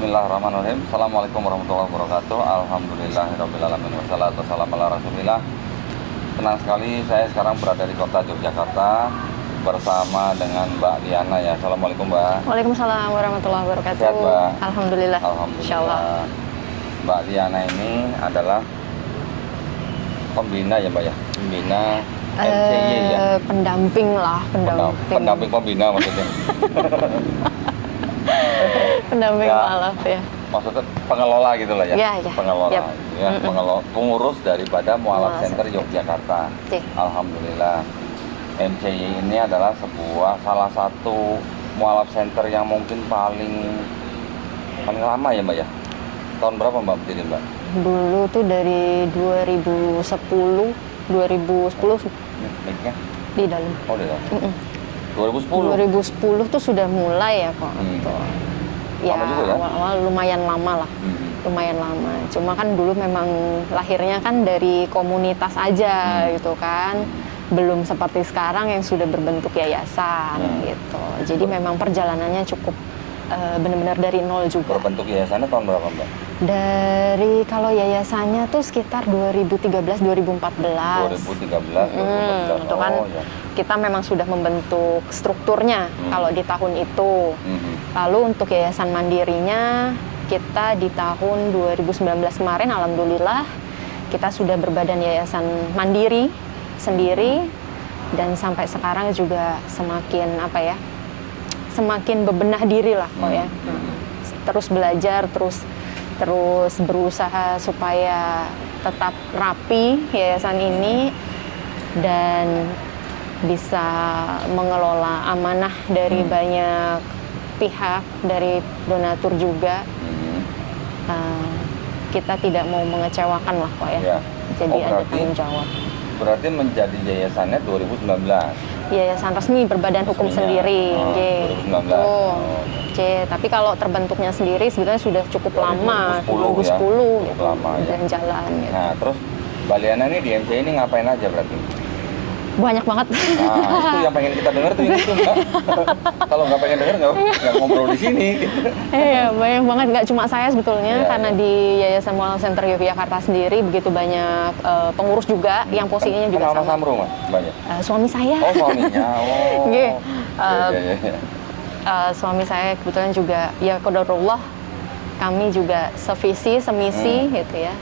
Bismillahirrahmanirrahim. Assalamualaikum warahmatullahi wabarakatuh. Alhamdulillahirrahmanirrahim. Wassalatu wassalamu ala rasulillah. Senang sekali saya sekarang berada di kota Yogyakarta bersama dengan Mbak Liana ya. Assalamualaikum Mbak. Waalaikumsalam warahmatullahi wabarakatuh. Sehat Mbak? Alhamdulillah. Insyaallah. Mbak Liana ini adalah pembina ya Mbak ya? Pembina MCY ya? Pendamping lah, Pendamping pembina maksudnya. Pendamping Ya. mualaf ya. Maksudnya pengelola gitu lah ya? Ya. Pengelola, Yap. ya, pengurus daripada Mualaf Mualaf Center Yogyakarta. Oke. Alhamdulillah. MCY ini adalah salah satu Mualaf Center yang mungkin paling lama ya Mbak ya? Tahun berapa Mbak berdiri Mbak? Dulu tuh dari 2010 Mic-nya? di dalam. Oh di dalam. 2010 tuh sudah mulai ya kok. Tuh. Ya, Lama juga ya? awal-awal lumayan lama lah. Lumayan lama. Cuma kan dulu memang lahirnya kan dari komunitas aja gitu kan. Belum seperti sekarang yang sudah berbentuk yayasan gitu. Jadi memang perjalanannya cukup benar-benar dari nol juga. Berbentuk yayasannya tahun berapa Mbak? Dari kalau yayasannya tuh sekitar 2013 2014. 2013, 2014. Itu kan Oh ya. kita memang sudah membentuk strukturnya kalau di tahun itu. Lalu untuk yayasan mandirinya kita di tahun 2019 kemarin alhamdulillah kita sudah berbadan yayasan mandiri sendiri dan sampai sekarang juga semakin semakin bebenah diri lah kok ya. Terus belajar, terus berusaha supaya tetap rapi yayasan ini dan bisa mengelola amanah dari banyak pihak, dari donatur juga. Kita tidak mau mengecewakan lah kok ya. Jadi ada tanggung jawab. Berarti menjadi yayasannya 2019. Yayasan resmi berbadan hukum sendiri. 2019. Tapi kalau terbentuknya sendiri sebetulnya sudah cukup lama, 2010 ya? gitu, Cukup lama ya. dan jalan gitu. Nah, terus Mbak Liana ini di MCY ini ngapain aja berarti? Banyak banget. Nah, itu yang pengen kita dengar tuh itu Mbak. Kalau nggak pengen dengar nggak ngobrol di sini. Iya, banyak banget. Nggak cuma saya sebetulnya, karena di Yayasan Mualaf Center Yogyakarta sendiri begitu banyak pengurus juga yang posisinya juga Kenal Mas sama. Amru Mas? Banyak. Suami saya. Oh suaminya. Oh. Nggih. Iya. Suami saya kebetulan juga ya qadarullah kami juga sevisi semisi gitu ya.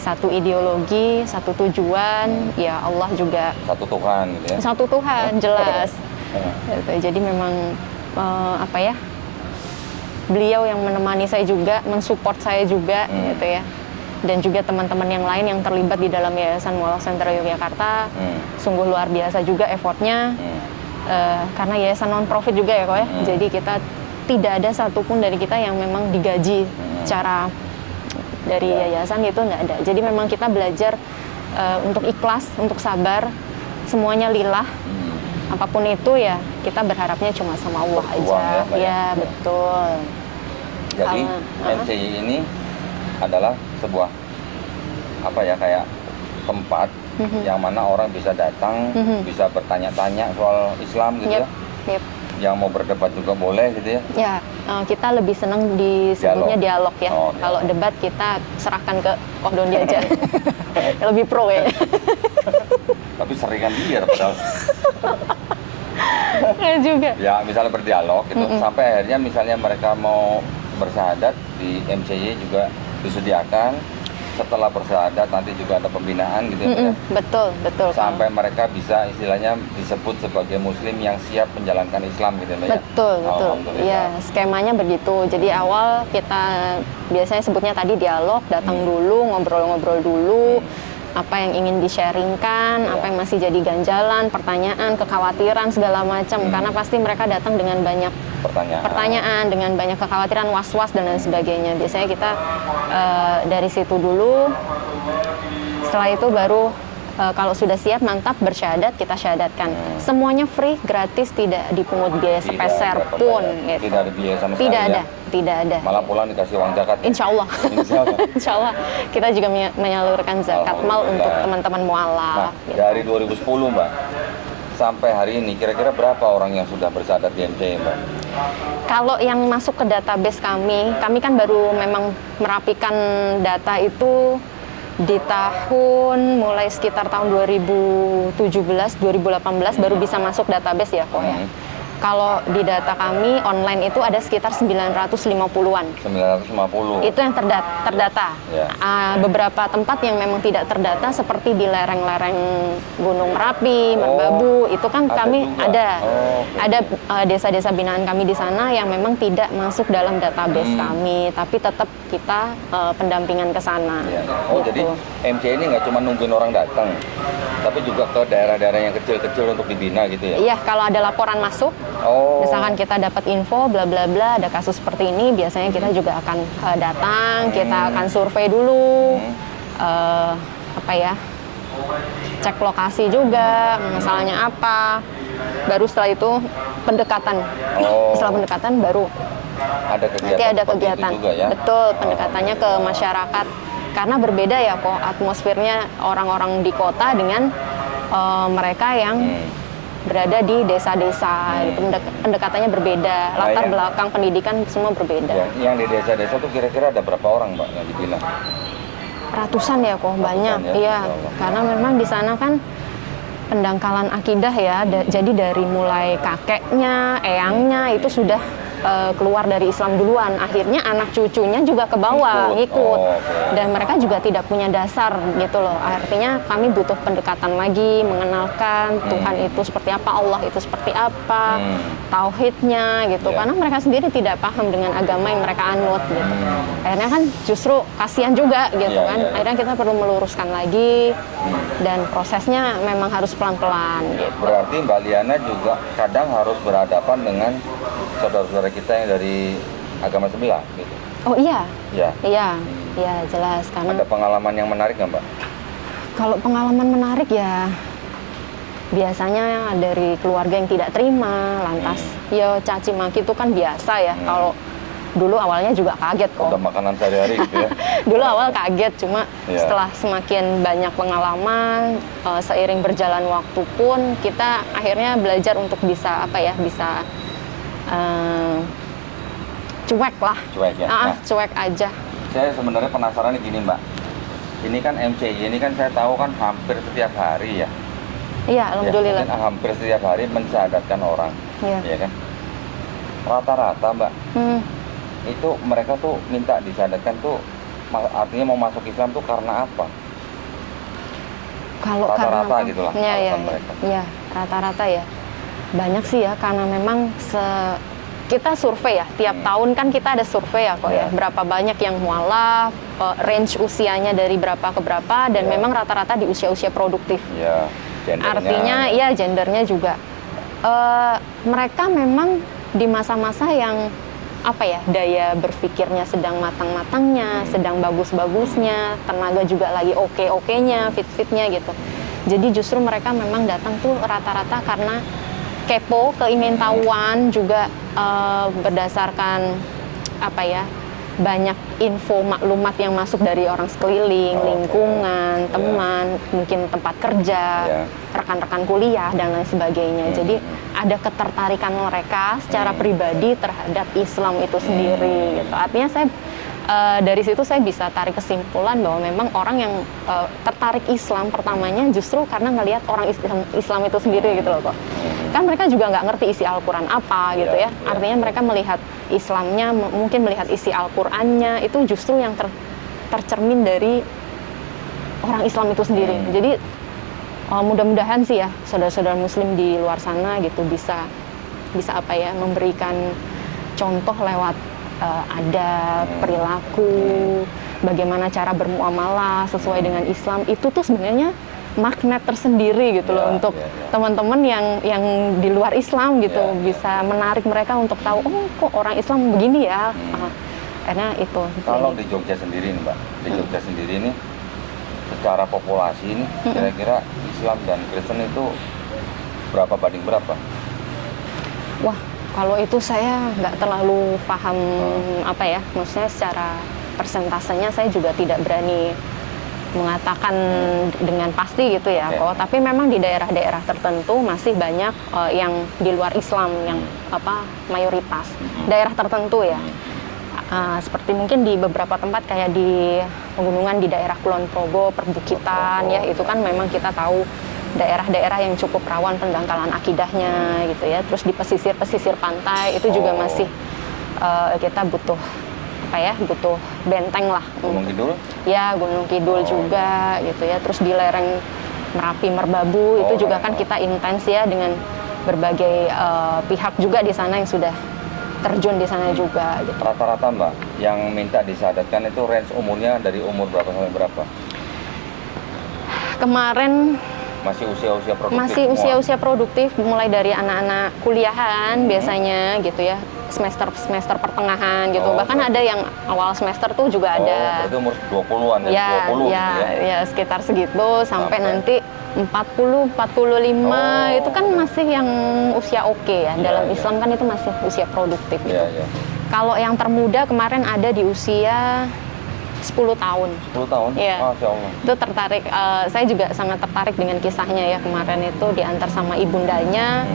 Satu ideologi, satu tujuan, ya Allah juga Satu Tuhan gitu ya. satu Tuhan jelas. Gitu. Jadi memang beliau yang menemani saya juga, mensupport saya juga gitu ya. Dan juga teman-teman yang lain yang terlibat di dalam Yayasan Mualaf Center Yogyakarta. Sungguh luar biasa juga effortnya. Karena yayasan non profit juga ya kok ya. Jadi kita tidak ada satupun dari kita yang memang digaji secara dari yayasan gitu, nggak ada. Jadi memang kita belajar untuk ikhlas, untuk sabar, semuanya lillah. Apapun itu ya kita berharapnya cuma sama Allah aja. Ya betul. Jadi MCY ini adalah sebuah kayak tempat yang mana orang bisa datang, bisa bertanya-tanya soal Islam gitu ya. Yang mau berdebat juga boleh gitu ya. Ya, kita lebih senang disebutnya dialog ya. Kalau debat kita serahkan ke Koh Dondi aja. Lebih pro ya. Tapi seringan liar padahal. Ya juga. Ya, misalnya berdialog gitu sampai akhirnya misalnya mereka mau bersyahadat di MCY juga disediakan. Setelah bersyahadat nanti juga ada pembinaan gitu ya. Betul. Sampai mereka bisa istilahnya disebut sebagai muslim yang siap menjalankan Islam gitu ya. Betul. Ya, skemanya begitu. Jadi awal kita biasanya sebutnya tadi dialog, datang dulu, ngobrol-ngobrol dulu. Apa yang ingin di-sharingkan, apa yang masih jadi ganjalan, pertanyaan, kekhawatiran, segala macam. Karena pasti mereka datang dengan banyak pertanyaan, dengan banyak kekhawatiran, was-was, dan lain sebagainya. Biasanya kita dari situ dulu, setelah itu baru kalau sudah siap, mantap, bersyahadat, kita syahadatkan. Semuanya free, gratis, tidak dipungut biaya sepeser pun. Gitu. Tidak ada biaya sama sekali Tidak ada. Malah pulang dikasih uang zakat. Insya Allah. Insya Allah. Kita juga menyalurkan zakat mal untuk teman-teman mualaf. Nah, dari 2010 Mbak, sampai hari ini kira-kira berapa orang yang sudah bersyahadat di MCY Mbak? Kalau yang masuk ke database kami kan baru memang merapikan data itu di tahun mulai sekitar tahun 2017, 2018 baru bisa masuk database ya kok ya. Kalau di data kami online itu ada sekitar 950-an. 950. Itu yang terdata. Ya. Beberapa tempat yang memang tidak terdata seperti di lereng-lereng Gunung Merapi, Merbabu, itu kan kami juga. ada. Okay. Ada desa-desa binaan kami di sana yang memang tidak masuk dalam database kami, tapi tetap kita pendampingan ke sana. Ya. Oh, gitu. jadi MC ini nggak cuma nungguin orang datang, tapi juga ke daerah-daerah yang kecil-kecil untuk dibina gitu ya? Iya, kalau ada laporan masuk, misalkan kita dapat info bla bla bla ada kasus seperti ini, biasanya kita juga akan datang, kita akan survei dulu, cek lokasi juga, masalahnya apa. Baru setelah itu pendekatan. Setelah pendekatan baru ada kegiatan. nanti ada kegiatan. Juga, ya? Betul, pendekatannya ke masyarakat. Karena berbeda ya kok atmosfernya orang-orang di kota dengan mereka yang berada di desa-desa. Pendekatannya berbeda, latar belakang pendidikan semua berbeda. Yang di desa-desa tuh kira-kira ada berapa orang Mbak yang dibina? Ratusan ya kok, banyak. Iya, karena memang di sana kan pendangkalan akidah ya. Jadi dari mulai kakeknya, eyangnya itu sudah keluar dari Islam duluan, akhirnya anak cucunya juga ke bawah ngikut. Dan mereka juga tidak punya dasar gitu loh. Artinya kami butuh pendekatan lagi, mengenalkan Tuhan itu seperti apa, Allah itu seperti apa, tauhidnya gitu. Karena mereka sendiri tidak paham dengan agama yang mereka anut gitu. Akhirnya kan justru kasihan juga gitu kan. Akhirnya kita perlu meluruskan lagi dan prosesnya memang harus pelan-pelan gitu. Berarti Mbak Liana juga kadang harus berhadapan dengan saudara-saudara kita yang dari agama sebelah gitu. Oh iya. Iya. Iya, jelas karena ada pengalaman yang menarik nggak Mbak? Kalau pengalaman menarik ya biasanya dari keluarga yang tidak terima, lantas ya caci maki itu kan biasa ya. Kalau dulu awalnya juga kaget kok. Udah makanan sehari-hari gitu ya. Dulu awal kaget, cuma setelah semakin banyak pengalaman, seiring berjalan waktu pun kita akhirnya belajar untuk bisa bisa cuek lah. Cuek ya. Cuek aja. Saya sebenarnya penasaran gini Mbak. Ini kan MCI ini kan saya tahu kan hampir setiap hari ya. Iya, alhamdulillah. Ya, hampir setiap hari mensyahadatkan orang. Iya. Ya kan. Rata-rata Mbak. Itu mereka tuh minta disyahadatkan tuh artinya mau masuk Islam tuh karena apa? Kalau rata-rata gitulah alasan mereka. Iya, rata-rata ya. Banyak sih ya, karena memang kita survei ya, tiap tahun kan kita ada survei ya kok ya. Berapa banyak yang mualaf, range usianya dari berapa ke berapa, dan memang rata-rata di usia-usia produktif. Iya, gendernya. Artinya ya gendernya juga. Mereka memang di masa-masa yang daya berpikirnya sedang matang-matangnya, sedang bagus-bagusnya, tenaga juga lagi oke-okenya, fit-fitnya gitu. Jadi justru mereka memang datang tuh rata-rata karena kepo, keingintahuan juga berdasarkan banyak info maklumat yang masuk dari orang sekeliling, lingkungan, teman, mungkin tempat kerja, rekan-rekan kuliah dan lain sebagainya. Jadi ada ketertarikan mereka secara pribadi terhadap Islam itu sendiri gitu. Artinya saya dari situ saya bisa tarik kesimpulan bahwa memang orang yang tertarik Islam pertamanya justru karena ngelihat orang Islam itu sendiri gitu loh kok. Kan mereka juga nggak ngerti isi Al-Quran apa gitu ya. Artinya mereka melihat Islamnya, mungkin melihat isi Al-Qurannya, itu justru yang tercermin dari orang Islam itu sendiri. Jadi mudah-mudahan sih ya saudara-saudara Muslim di luar sana gitu bisa memberikan contoh lewat adab, perilaku, bagaimana cara bermuamalah sesuai dengan Islam. Itu tuh sebenarnya magnet tersendiri gitu loh untuk teman-teman yang di luar Islam gitu, bisa menarik mereka untuk tahu, oh kok orang Islam begini ya. Karena itu. Kalau di Jogja sendiri nih Mbak, di Jogja sendiri ini secara populasi ini kira-kira Islam dan Kristen itu berapa banding berapa? Wah, kalau itu saya nggak terlalu paham maksudnya secara persentasenya saya juga tidak berani mengatakan dengan pasti gitu ya. Tapi memang di daerah-daerah tertentu masih banyak yang di luar Islam yang mayoritas. Daerah tertentu ya. Seperti mungkin di beberapa tempat kayak di pegunungan di daerah Kulon Progo, perbukitan ya, itu kan memang kita tahu daerah-daerah yang cukup rawan pendangkalan akidahnya gitu ya. Terus di pesisir pantai itu juga masih kita butuh butuh benteng lah. Gunung Kidul? Ya, Gunung Kidul juga gitu ya. Terus di lereng Merapi, Merbabu itu juga kan kita intens ya dengan berbagai pihak juga di sana yang sudah terjun di sana juga. Gitu. Rata-rata Mbak, yang minta disadatkan itu range umurnya dari umur berapa sampai berapa? Kemarin masih usia-usia produktif? Masih usia-usia produktif, mulai dari anak-anak kuliahan biasanya gitu ya, semester pertengahan gitu. Bahkan ada yang awal semester tuh juga ada. Berarti umur 20-an ya? 20 ya, gitu ya? Ya sekitar segitu, sampai nanti 40, 45 itu kan masih yang usia oke ya. Dalam Islam kan itu masih usia produktif gitu. Kalau yang termuda kemarin ada di usia 10 tahun. 10 tahun? Ya. Masya Allah. Itu tertarik, saya juga sangat tertarik dengan kisahnya ya, kemarin itu diantar sama ibundanya.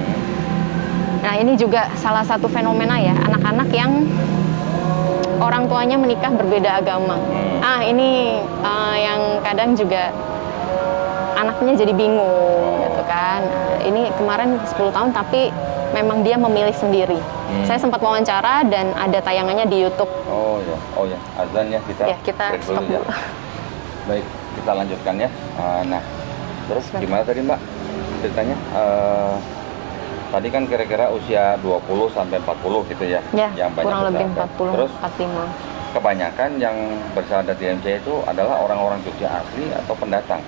Nah ini juga salah satu fenomena ya, anak-anak yang orang tuanya menikah berbeda agama. Ini yang kadang juga anaknya jadi bingung gitu kan. Ini kemarin 10 tahun tapi memang dia memilih sendiri. Saya sempat wawancara dan ada tayangannya di YouTube. Oh ya, azan ya kita stop dulu. Baik, kita lanjutkan ya. Nah, terus gimana tadi Mbak ceritanya? Tadi kan kira-kira usia 20 sampai 40 gitu ya, yang banyak kurang lebih 40, terus 45. Kebanyakan yang bersyahadat di MCI itu adalah orang-orang Jogja asli atau pendatang?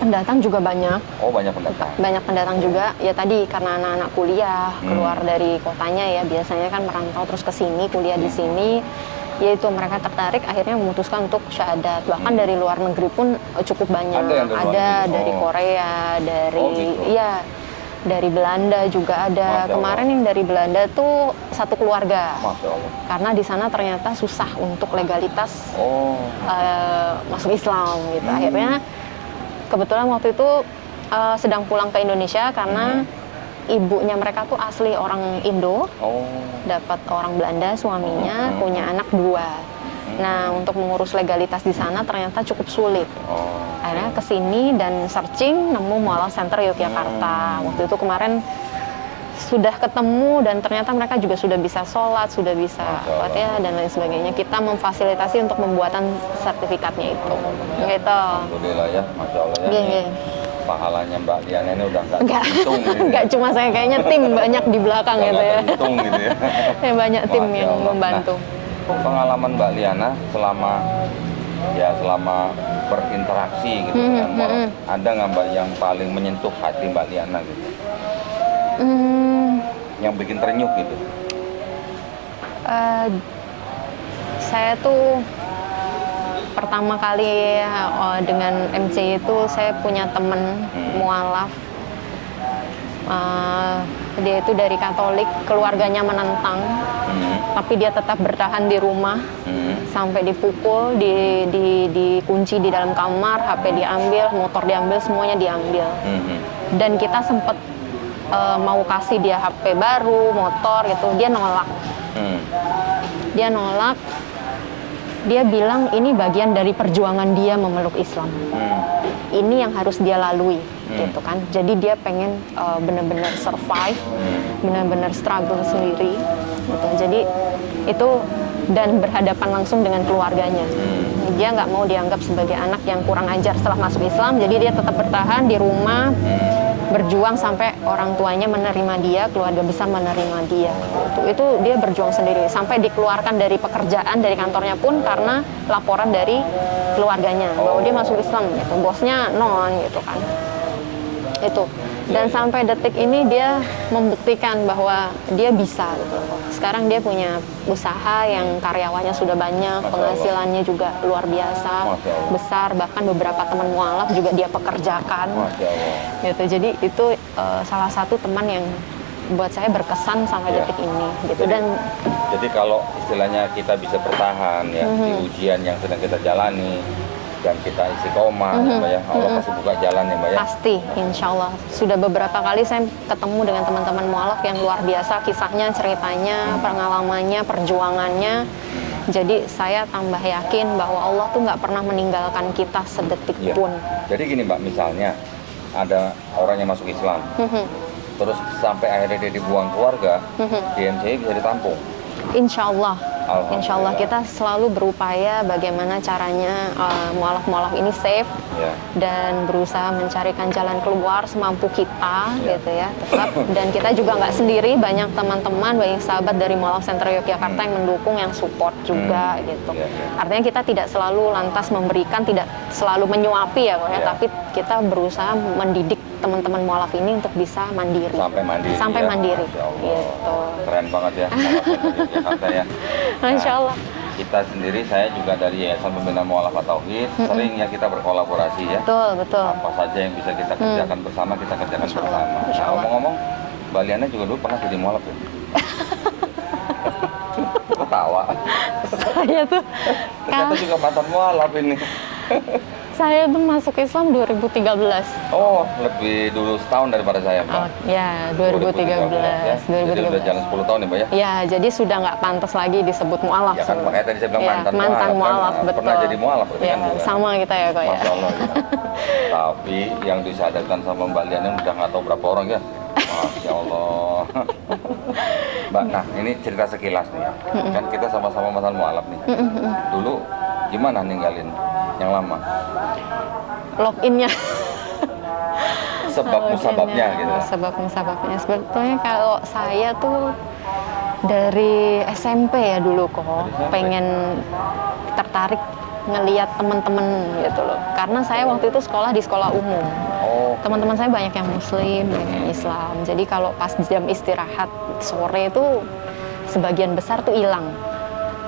Pendatang juga banyak. Oh, banyak pendatang. Banyak pendatang juga. Ya tadi karena anak-anak kuliah keluar dari kotanya ya, biasanya kan merantau terus ke sini, kuliah di sini. Yaitu mereka tertarik akhirnya memutuskan untuk syahadat. Bahkan dari luar negeri pun cukup banyak. Ada dari Korea, dari dari Belanda juga ada. Kemarin yang dari Belanda tuh satu keluarga. Karena di sana ternyata susah untuk legalitas masuk Islam gitu. Akhirnya kebetulan waktu itu sedang pulang ke Indonesia karena ibunya mereka tuh asli orang Indo, dapat orang Belanda suaminya, punya anak 2. Nah untuk mengurus legalitas di sana ternyata cukup sulit. Akhirnya kesini dan searching nemu Mualaf Center Yogyakarta. Waktu itu kemarin sudah ketemu dan ternyata mereka juga sudah bisa sholat, sudah bisa Fatihah dan lain sebagainya. Kita memfasilitasi untuk pembuatan sertifikatnya itu. Gitu. Alhamdulillah ya, Masya Allah ya. Pahalanya Mbak Liana ini udah nggak hitung gitu. Nggak cuma saya, kayaknya tim banyak di belakang gitu ya. Hitung gitu ya. Banyak tim yang membantu. Nah, pengalaman Mbak Liana selama berinteraksi gitu dengan orang, ada nggak Mbak yang paling menyentuh hati Mbak Liana gitu? Yang bikin terenyuh gitu? Saya tuh pertama kali dengan MC itu saya punya temen mualaf. Dia itu dari Katolik, keluarganya menentang, tapi dia tetap bertahan di rumah sampai dipukul, dikunci di dalam kamar, HP diambil, motor diambil, semuanya diambil. Dan kita sempat mau kasih dia HP baru, motor gitu, dia nolak. Dia nolak. Dia bilang ini bagian dari perjuangan dia memeluk Islam. Ini yang harus dia lalui, gitu kan. Jadi dia pengen benar-benar survive, benar-benar struggle sendiri, gitu. Jadi itu dan berhadapan langsung dengan keluarganya. Dia nggak mau dianggap sebagai anak yang kurang ajar setelah masuk Islam. Jadi dia tetap bertahan di rumah, berjuang sampai orang tuanya menerima dia, keluarga besar menerima dia. Itu dia berjuang sendiri sampai dikeluarkan dari pekerjaan, dari kantornya pun karena laporan dari keluarganya bahwa dia masuk Islam gitu. Bosnya non gitu kan. Itu. Dan sampai detik ini dia membuktikan bahwa dia bisa gitu. Sekarang dia punya usaha yang karyawannya sudah banyak, penghasilannya juga luar biasa, besar, bahkan beberapa teman mualaf juga dia pekerjakan. Gitu. Jadi itu salah satu teman yang buat saya berkesan sampai detik ini gitu. Jadi kalau istilahnya kita bisa bertahan ya di ujian yang sedang kita jalani, dan kita istiqomah ya Mbak ya, Allah pasti buka jalan ya Mbak ya. Pasti, insya Allah. Sudah beberapa kali saya ketemu dengan teman-teman mualaf yang luar biasa, kisahnya, ceritanya, pengalamannya, perjuangannya. Jadi saya tambah yakin bahwa Allah tuh nggak pernah meninggalkan kita sedetik Iya. pun. Jadi gini Mbak, misalnya ada orang yang masuk Islam, terus sampai akhirnya dia dibuang keluarga, di MCI bisa ditampung. Insya Allah. Alhamdulillah. Insya Allah kita selalu berupaya bagaimana caranya mualaf-mualaf ini safe Ya. dan berusaha mencarikan jalan keluar semampu kita gitu ya tetap. Dan kita juga nggak sendiri, banyak teman-teman, banyak sahabat dari Mualaf Center Yogyakarta yang mendukung, yang support juga gitu. Ya. Artinya kita tidak selalu lantas memberikan, tidak selalu menyuapi ya kok ya, Ya. tapi kita berusaha mendidik teman-teman mualaf ini untuk bisa mandiri. Sampai mandiri. Sampai ya. mandiri. Masya Allah. Gitu. Keren banget ya Mualaf Center Yogyakarta ya. Masya Allah. Kita sendiri, saya juga dari Yayasan Pembinaan Mualafat Tauhid, sering ya kita berkolaborasi ya. Betul, betul. Apa saja yang bisa kita kerjakan bersama, kita kerjakan Insya Allah, bersama. insya Allah. Ngomong-ngomong, Mbak Liana juga dulu pernah jadi mualaf ya? Ketawa. Saya tuh Ternyata juga mantan mualaf ini. saya tuh masuk Islam 2013. Oh, lebih dulu setahun daripada saya, Mbak. Oh, ya, 2013. ya. Jadi udah jalan 10 tahun ya, Mbak ya? Ya, jadi sudah nggak pantas lagi disebut mualaf. Ya kan, makanya tadi saya bilang Ya, mantan mantan mualaf. mualaf, Kan, betul. pernah jadi mualaf berarti Ya, kan juga. sama kita ya kok ya. Masya Allah ya. Tapi yang disadarkan sama Mbak Liana udah nggak tahu berapa orang ya. Masya Allah. Mbak, nah ini cerita sekilas nih. Kan kita sama-sama mantan mualaf nih. Dulu gimana ninggalin yang lama? Login-nya. Sebab musababnya gitu. Sebab musababnya. Sebetulnya kalau saya tuh dari SMP ya dulu kok SMP? pengen tertarik ngelihat teman-teman gitu loh. Karena saya waktu itu sekolah di sekolah umum. Oh, Teman-teman saya banyak yang muslim, banyak yang Islam. Jadi kalau pas jam istirahat sore itu sebagian besar tuh hilang.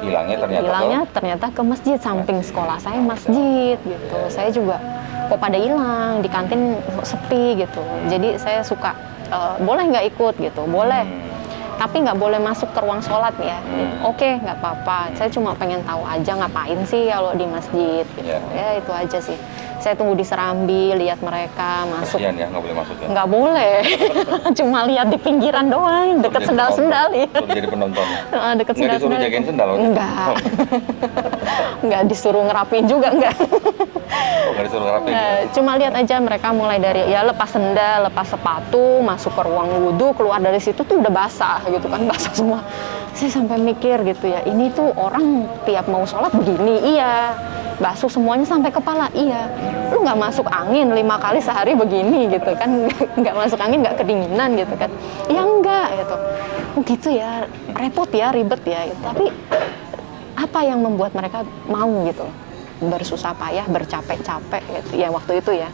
hilangnya Ternyata ke masjid, samping sekolah saya masjid gitu. Saya juga kok pada hilang, di kantin sepi gitu. Jadi saya suka boleh nggak ikut gitu, boleh. Tapi nggak boleh masuk ke ruang sholat ya. Oke, nggak apa-apa. Saya cuma pengen tahu aja ngapain sih kalau di masjid gitu. Ya itu aja sih. Saya tunggu di Serambi, lihat mereka masuk. Kasian ya, nggak boleh masuk ya? Nggak boleh. Cuma lihat di pinggiran doang, deket Jadi sendal-sendal ya. penonton. Suruh jadi penonton. Deket Nggak disuruh sendal-sendal. jagain sendal? Enggak. Nggak disuruh ngerapiin juga, enggak. Oh, nggak disuruh ngerapiin ya? Cuma lihat aja mereka mulai dari ya lepas sendal, lepas sepatu, masuk ke ruang wudhu, keluar dari situ tuh udah basah gitu kan, basah semua. Saya sampai mikir gitu ya, ini tuh orang tiap mau sholat begini, iya. Basuh semuanya sampai kepala, iya. Lu nggak masuk angin 5 kali sehari begini gitu kan, nggak masuk angin, nggak kedinginan gitu kan. Ya enggak gitu. Oh gitu ya, repot ya, ribet ya. Gitu. Tapi apa yang membuat mereka mau gitu? Bersusah payah, bercapek-capek gitu. Ya waktu itu ya.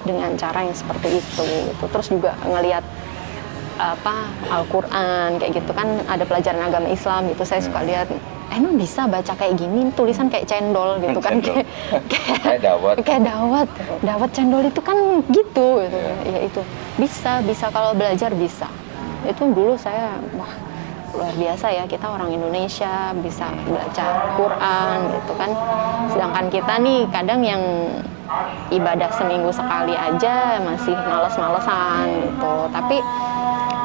Dengan cara yang seperti itu gitu. Terus juga ngelihat Al-Quran kayak gitu kan, ada pelajaran agama Islam gitu, saya suka lihat emang bisa baca kayak gini, tulisan kayak cendol gitu kan, Kayak dawat cendol itu kan gitu ya itu bisa kalau belajar bisa. Itu dulu saya wah luar biasa ya, kita orang Indonesia bisa baca Quran gitu kan, sedangkan kita nih kadang yang ibadah seminggu sekali aja masih males-malesan gitu. Tapi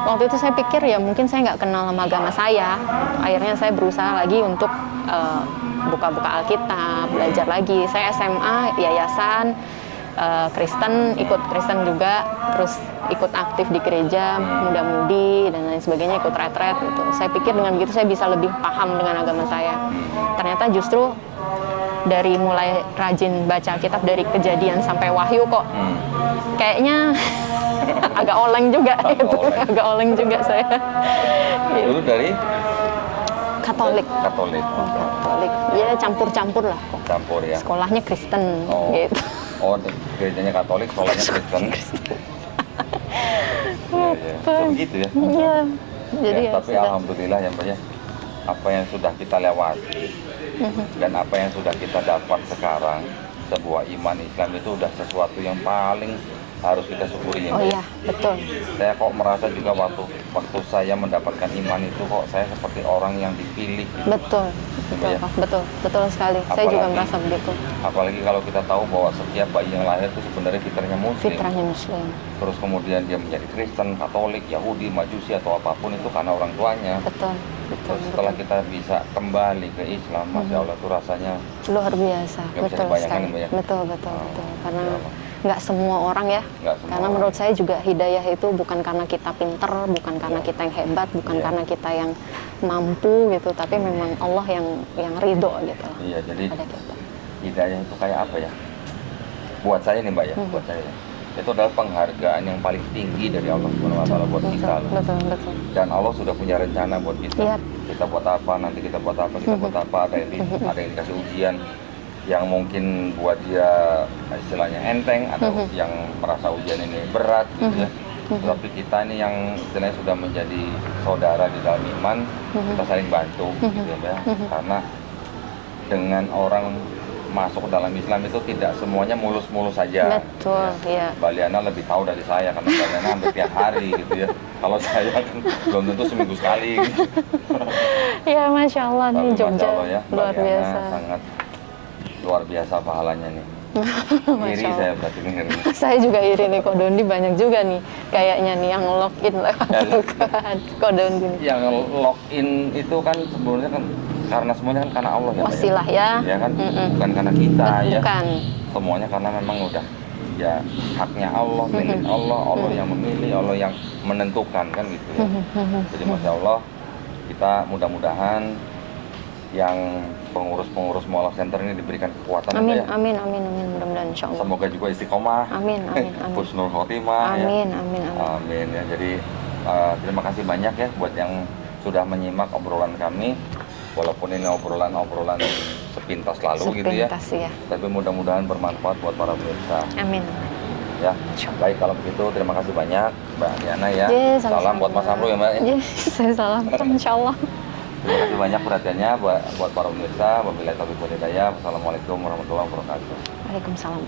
waktu itu saya pikir ya mungkin saya nggak kenal sama agama saya. Akhirnya saya berusaha lagi untuk buka-buka Alkitab, belajar lagi. Saya SMA, yayasan, Kristen, ikut Kristen juga. Terus ikut aktif di gereja, muda-mudi, dan lain sebagainya, ikut retret gitu. Saya pikir dengan begitu saya bisa lebih paham dengan agama saya. Ternyata justru dari mulai rajin baca Alkitab dari Kejadian sampai Wahyu kok kayaknya agak oleng juga gitu. Agak oleng juga saya. Dulu dari Katolik. Katolik. Katolik. Ya campur-campur lah kok. Campur ya. Sekolahnya Kristen gitu. Oh, gerejanya Katolik, sekolahnya Kristen. Ya. Begitu ya. Iya. Jadi ya, tapi alhamdulillah ya Mbak ya. Apa yang sudah kita lewati dan apa yang sudah kita dapat sekarang, sebuah iman Islam itu udah sesuatu yang paling harus kita syukuri ya, Oh Mbak. iya, betul. Saya kok merasa juga waktu saya mendapatkan iman itu kok saya seperti orang yang dipilih gitu. Betul, betul, Ya. Pak. Betul sekali. Saya juga Apalagi- merasa begitu. Apalagi kalau kita tahu bahwa setiap bayi yang lahir itu sebenarnya fitrahnya muslim. Fitrahnya Muslim. Terus kemudian dia menjadi Kristen, Katolik, Yahudi, Majusi atau apapun itu karena orang tuanya. Betul, betul, Terus setelah betul. kita bisa kembali ke Islam, Masya Allah itu rasanya Luar biasa, Nggak bisa betul dibayangkan, sekali. Mbak, ya? Betul, betul, Oh, betul. Karena ya Allah. nggak semua orang ya. nggak semua Karena orang. menurut saya juga hidayah itu bukan karena kita pinter, bukan karena Iya. kita yang hebat, bukan Iya. karena kita yang mampu gitu, tapi memang Allah yang ridho gitu Iya, jadi pada kita. hidayah itu kayak apa ya? Buat saya nih Mbak ya, buat saya. Itu adalah penghargaan yang paling tinggi dari Allah Subhanahu wa taala buat kita. Betul, betul, betul. Dan Allah sudah punya rencana buat kita. Iya. Kita buat apa, nanti kita buat apa, kita buat apa, ada yang dikasih ujian yang mungkin buat dia istilahnya enteng, ada yang merasa ujian ini berat gitu ya. Tapi kita ini yang istilahnya sudah menjadi saudara di dalam iman, kita saling bantu gitu ya. Karena dengan orang masuk ke dalam Islam itu tidak semuanya mulus-mulus saja. Betul, iya. Mbak Liana lebih tahu dari saya karena Mbak Liana hampir tiap hari gitu ya. Kalau saya kan belum tentu seminggu sekali gitu. Ya, Masya Allah nih Tapi Masya Jogja Allah ya, Mbak luar Liana biasa. sangat luar biasa pahalanya nih. Masya Iri Allah. saya berarti dengerin. Saya juga iri nih, Ko Dondi banyak juga nih kayaknya nih yang login lewat Ko Dondi nih. Yang login itu kan sebenarnya kan karena semuanya kan karena Allah ya, Mbak, ya. Wasilah ya. Ya kan, bukan karena kita ya. Bukan. Semuanya karena memang udah ya haknya Allah, milik Allah, Allah yang memilih, Allah yang menentukan kan gitu ya. Jadi Masya Allah kita mudah-mudahan yang pengurus-pengurus Mualaf Center ini diberikan kekuatan Amin, ya. amin, amin, amin, mudah-mudahan insya Allah. Semoga juga istiqomah. Amin, amin, amin. Husnul khotimah ya. Amin, amin, amin. Amin ya. Jadi terima kasih banyak ya buat yang sudah menyimak obrolan kami. Walaupun ini obrolan sepintas lalu gitu ya. Sepintas ya. Tapi mudah-mudahan bermanfaat buat para pemirsa. Amin. Ya, baik kalau begitu terima kasih banyak Mbak Diana ya. Yes, Salam buat Mas Amru ya Mbak. Ya. Yes, saya salam. Insya Allah. Terima kasih banyak perhatiannya buat para pemirsa. Wabillahi taufiq wal hidayah. Wassalamualaikum warahmatullahi wabarakatuh. Waalaikumsalam.